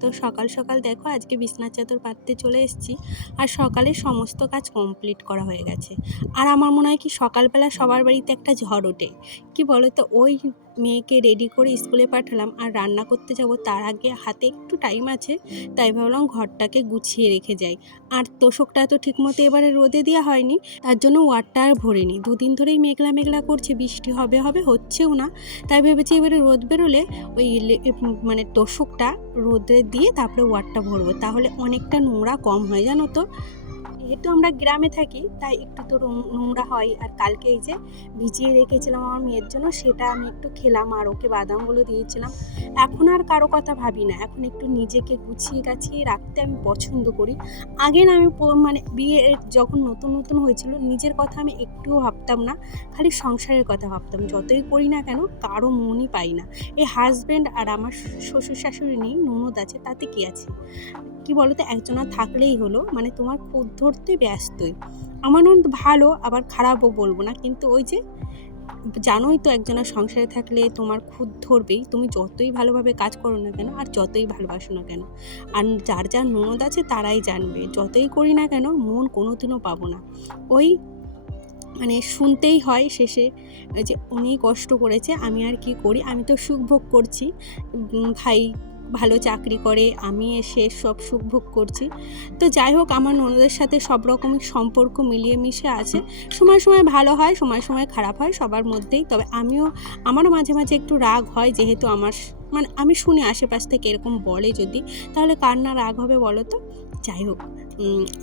তো সকাল সকাল দেখো আজকে বিছনার চাদর পাততে চলে এসেছি। আর সকালে সমস্ত কাজ কমপ্লিট করা হয়ে গেছে। আর আমার মনে হয় কি সকালবেলা সবার বাড়িতে একটা ঝড় ওঠে। কি বলো তো ওই মেয়েকে রেডি করে স্কুলে পাঠালাম আর রান্না করতে যাব তার আগে হাতে একটু টাইম আছে, তাই ভাবলাম ঘরটাকে গুছিয়ে রেখে যাই। আর তোষকটা তো ঠিকমতো এবারে রোদে দেওয়া হয়নি, তার জন্য ওয়ারটা আর ভরিনি। দুদিন ধরেই মেঘলা মেঘলা করছে, বৃষ্টি হবে হবে হচ্ছেও না। তাই ভেবেছি এবারে রোদ বেরোলে ওই মানে তোষকটা রোদে দিয়ে তারপরে ওয়ারটা ভরবো। তাহলে অনেকটা নোংরা কম হয় জানো তো? যেহেতু আমরা গ্রামে থাকি, তাই একটু তো নোংরা হয়। আর কালকে এই যে ভিজিয়ে রেখেছিলাম আমার মেয়ের জন্য, সেটা আমি একটু খেলাম আর ওকে বাদামগুলো দিয়েছিলাম। এখন আর কারও কথা ভাবি না। এখন একটু নিজেকে গুছিয়ে গাছিয়ে রাখতে আমি পছন্দ করি। আগে না আমি মানে বিয়ে যখন নতুন নতুন হয়েছিল, নিজের কথা আমি একটুও ভাবতাম না। খালি সংসারের কথা ভাবতাম। যতই করি না কেন, কারও মনই পাই না। এই হাজব্যান্ড আর আমার শ্বশুর শাশুড়ি নেই, ননদ আছে, তাতে কি আছে? কি বলতো, একজনা থাকলেই হলো। মানে তোমার খুদ ধরতে ব্যস্তই। আমার ননদ ভালো, আবার খারাপও বলব না। কিন্তু ওই যে, জানোই তো একজনা সংসারে থাকলে তোমার খুদ ধরবেই। তুমি যতই ভালোভাবে কাজ করো না কেন, আর যতই ভালোবাসো না কেন, আর যার যার ননদ আছে তারাই জানবে। যতই করি না কেন, মন কোনোদিনও পাবো না। ওই মানে শুনতেই হয় শেষে যে, উনি কষ্ট করেছে, আমি আর কি করি? আমি তো সুখ ভোগ করছি। ভাই ভালো চাকরি করে, আমি এসে সব সুখ ভোগ করছি। তো যাই হোক, আমার ননদের সাথে সব রকমের সম্পর্ক মিলিয়ে মিশে আছে। সময় সময় ভালো হয়, সময় সময় খারাপ হয়, সবার মধ্যেই। তবে আমিও, আমারও মাঝে মাঝে একটু রাগ হয় যেহেতু আমার মানে আমি শুনি আশেপাশ থেকে এরকম বলে যদি। তাহলে কার না রাগ হবে বলো তো? যাই হোক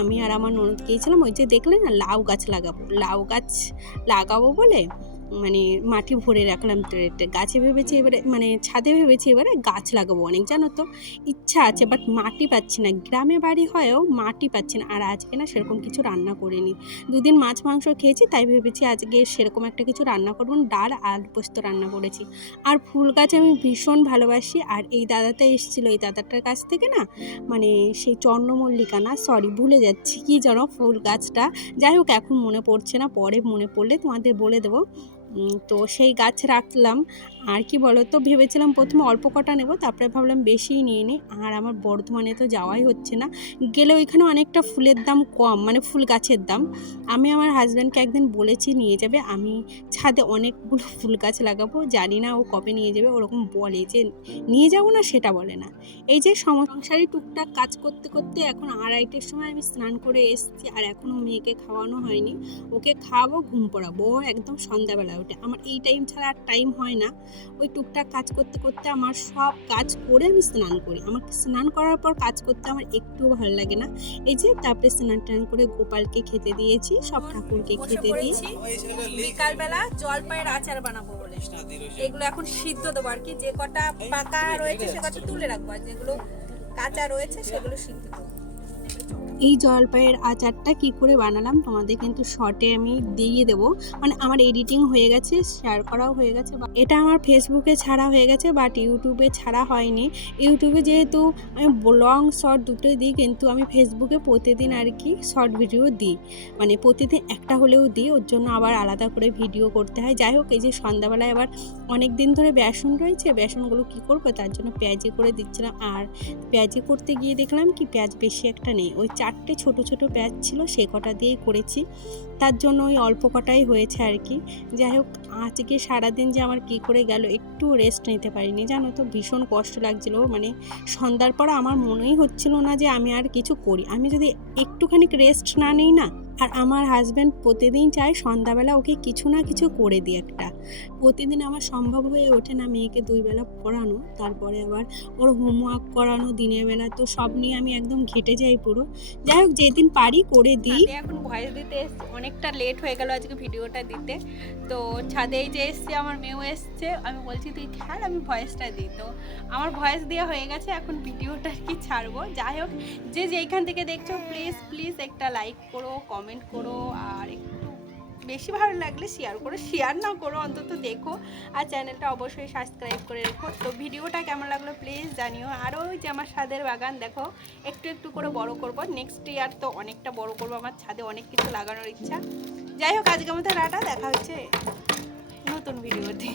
আমি আর আমার ননদ গিয়েছিলাম, ওই যে দেখলে না, লাউ গাছ লাগাবো, লাউ গাছ লাগাবো বলে? মানে মাটি ভরে রাখলাম ট্রেতে গাছে ভেবেছি এবারে মানে ছাদে ভেবেছি এবারে গাছ লাগাবো অনেক, জানো তো? ইচ্ছা আছে বাট মাটি পাচ্ছি না। গ্রামে বাড়ি হয়েও মাটি পাচ্ছি না। আর আজকে না সেরকম কিছু রান্না করিনি। দুদিন মাছ, মাংস খেয়েছি, তাই ভেবেছি আজকে সেরকম একটা কিছু রান্না করব। ডাল আর পোস্ত রান্না করেছি। আর ফুল গাছ আমি ভীষণ ভালোবাসি। আর এই দাদাটা এসেছিল, এই দাদাটার কাছ থেকে না মানে সেই চন্দ্রমল্লিকা না সরি ভুলে যাচ্ছি। কি যেন ফুল গাছটা। যাই হোক, এখন মনে পড়ছে না, পরে মনে পড়লে তোমাদের বলে দেবো। তো সেই গাছ রাখলাম। আর কি বলো তো ভেবেছিলাম প্রথমে অল্প কটা নেব, তারপরে ভাবলাম বেশিই নিয়ে নিই। আর আমার বর্ধমানে তো যাওয়াই হচ্ছে না। গেলে ওইখানে অনেকটা ফুলের দাম কম মানে ফুল গাছের দাম। আমি আমার হাজব্যান্ডকে একদিন বলেছি নিয়ে যাবে, আমি ছাদে অনেকগুলো ফুল গাছ লাগাবো, জানি না ও কবে নিয়ে যাবে, ওরকম বলে যে নিয়ে যাব না সেটা বলে না। এই যে সংসারে টুকটাক কাজ করতে করতে এখন আড়াইটের সময় আমি স্নান করে এসেছি, আর এখনও মেয়েকে খাওয়ানো হয়নি। ওকে খাওয়াবো, ঘুম পড়াবো একদম সন্ধ্যাবেলা ওঠে। আমার এই টাইম ছাড়া আর টাইম হয় না। ওই টুকটাক কাজ করতে করতে আমার সব কাজ করে আমি স্নান করি। আমার স্নান করার পর কাজ করতে আমার একটুও ভালো লাগে না। এই যে তারপরে স্নান টান করে গোপালকে খেতে দিয়েছি সব ঠাকুরকে খেতে দিয়েছি বিকালবেলা জলপাইয়ের আচার বানাবো বলে। এগুলো এখন সিদ্ধ দেবো আর কি। যে কটা পাকা রয়েছে সে কটা তুলে রাখব। আর যেগুলো কাঁচা রয়েছে সেগুলো সিদ্ধ দেবো এই জলপাইয়ের আচারটা কি করে বানালাম, তোমাদের কিন্তু শর্টে আমি দিয়ে দেবো। মানে আমার এডিটিং হয়ে গেছে শেয়ার করাও হয়ে গেছে এটা আমার ফেসবুকে ছাড়া হয়ে গেছে বাট ইউটিউবে ছাড়া হয়নি। ইউটিউবে যেহেতু আমি লং শর্ট দুটোই দিই, কিন্তু আমি ফেসবুকে প্রতিদিন আর কি শর্ট ভিডিও দিই। মানে প্রতিদিন একটা হলেও দিই, ওর জন্য আবার আলাদা করে ভিডিও করতে হয়। যাই হোক, এই যে সন্ধ্যাবেলায় আবার অনেক দিন ধরে বেসন রয়েছে, বেসনগুলো কি করব? তার জন্য পেঁয়াজি করে দিচ্ছিলাম, আর পেঁয়াজি করতে গিয়ে দেখলাম কি পেঁয়াজ বেশি একটা নেই, ওই চারটে ছোট ছোট পেঁয়াজ ছিল, সে কটা দিয়েই করেছি। তার জন্য ওই অল্প কটাই হয়েছে আর কি। যাই হোক, আজকে সারাদিন যে আমার কি করে গেল, একটু রেস্ট নিতে পারিনি। জানো তো, ভীষণ কষ্ট লাগছিল। মানে সন্ধ্যার পর আমার মনেই হচ্ছিল না যে আমি আর কিছু করি। আমি যদি একটুখানি রেস্ট না নিই না, আর আমার হাজব্যান্ড প্রতিদিন চায় সন্ধ্যাবেলা ওকে কিছু না কিছু করে দিই একটা। প্রতিদিন আমার সম্ভব হয়ে ওঠে না মেয়েকে দুই বেলা পড়ানো, তারপরে আবার ওর হোমওয়ার্ক করানো, দিনের বেলা তো সব নিয়ে আমি একদম ঘেটে যাই পুরো। যাই হোক, যেদিন পারি করে দিই। এখন ভয়েস দিতে অনেকটা লেট হয়ে গেল আজকে ভিডিওটা দিতে। তো ছাদে যে এসছে, আমার মেয়েও এসছে। আমি বলছি, তুই খেল আমি ভয়েসটা দিই। তো আমার ভয়েস দেওয়া হয়ে গেছে, এখন ভিডিওটা কি ছাড়বো। যাই হোক, যে যেইখান থেকে দেখছ প্লিজ প্লিজ একটা লাইক করো কমেন্ট করো, আর বেশি ভালো লাগলে শেয়ার করো। শেয়ার না করো, অন্তত দেখো। আর চ্যানেলটা অবশ্যই সাবস্ক্রাইব করে রেখো। তো ভিডিওটা কেমন লাগল প্লিজ জানিও। আরও ওই যে আমার ছাদের বাগান, দেখো, একটু একটু করে বড় করব। নেক্সট ইয়ার তো অনেকটা বড় করব। আমার ছাদে অনেক কিছু লাগানোর ইচ্ছা। যাই হোক, আজকের মধ্যে রাটা দেখা হচ্ছে নতুন ভিডিওতে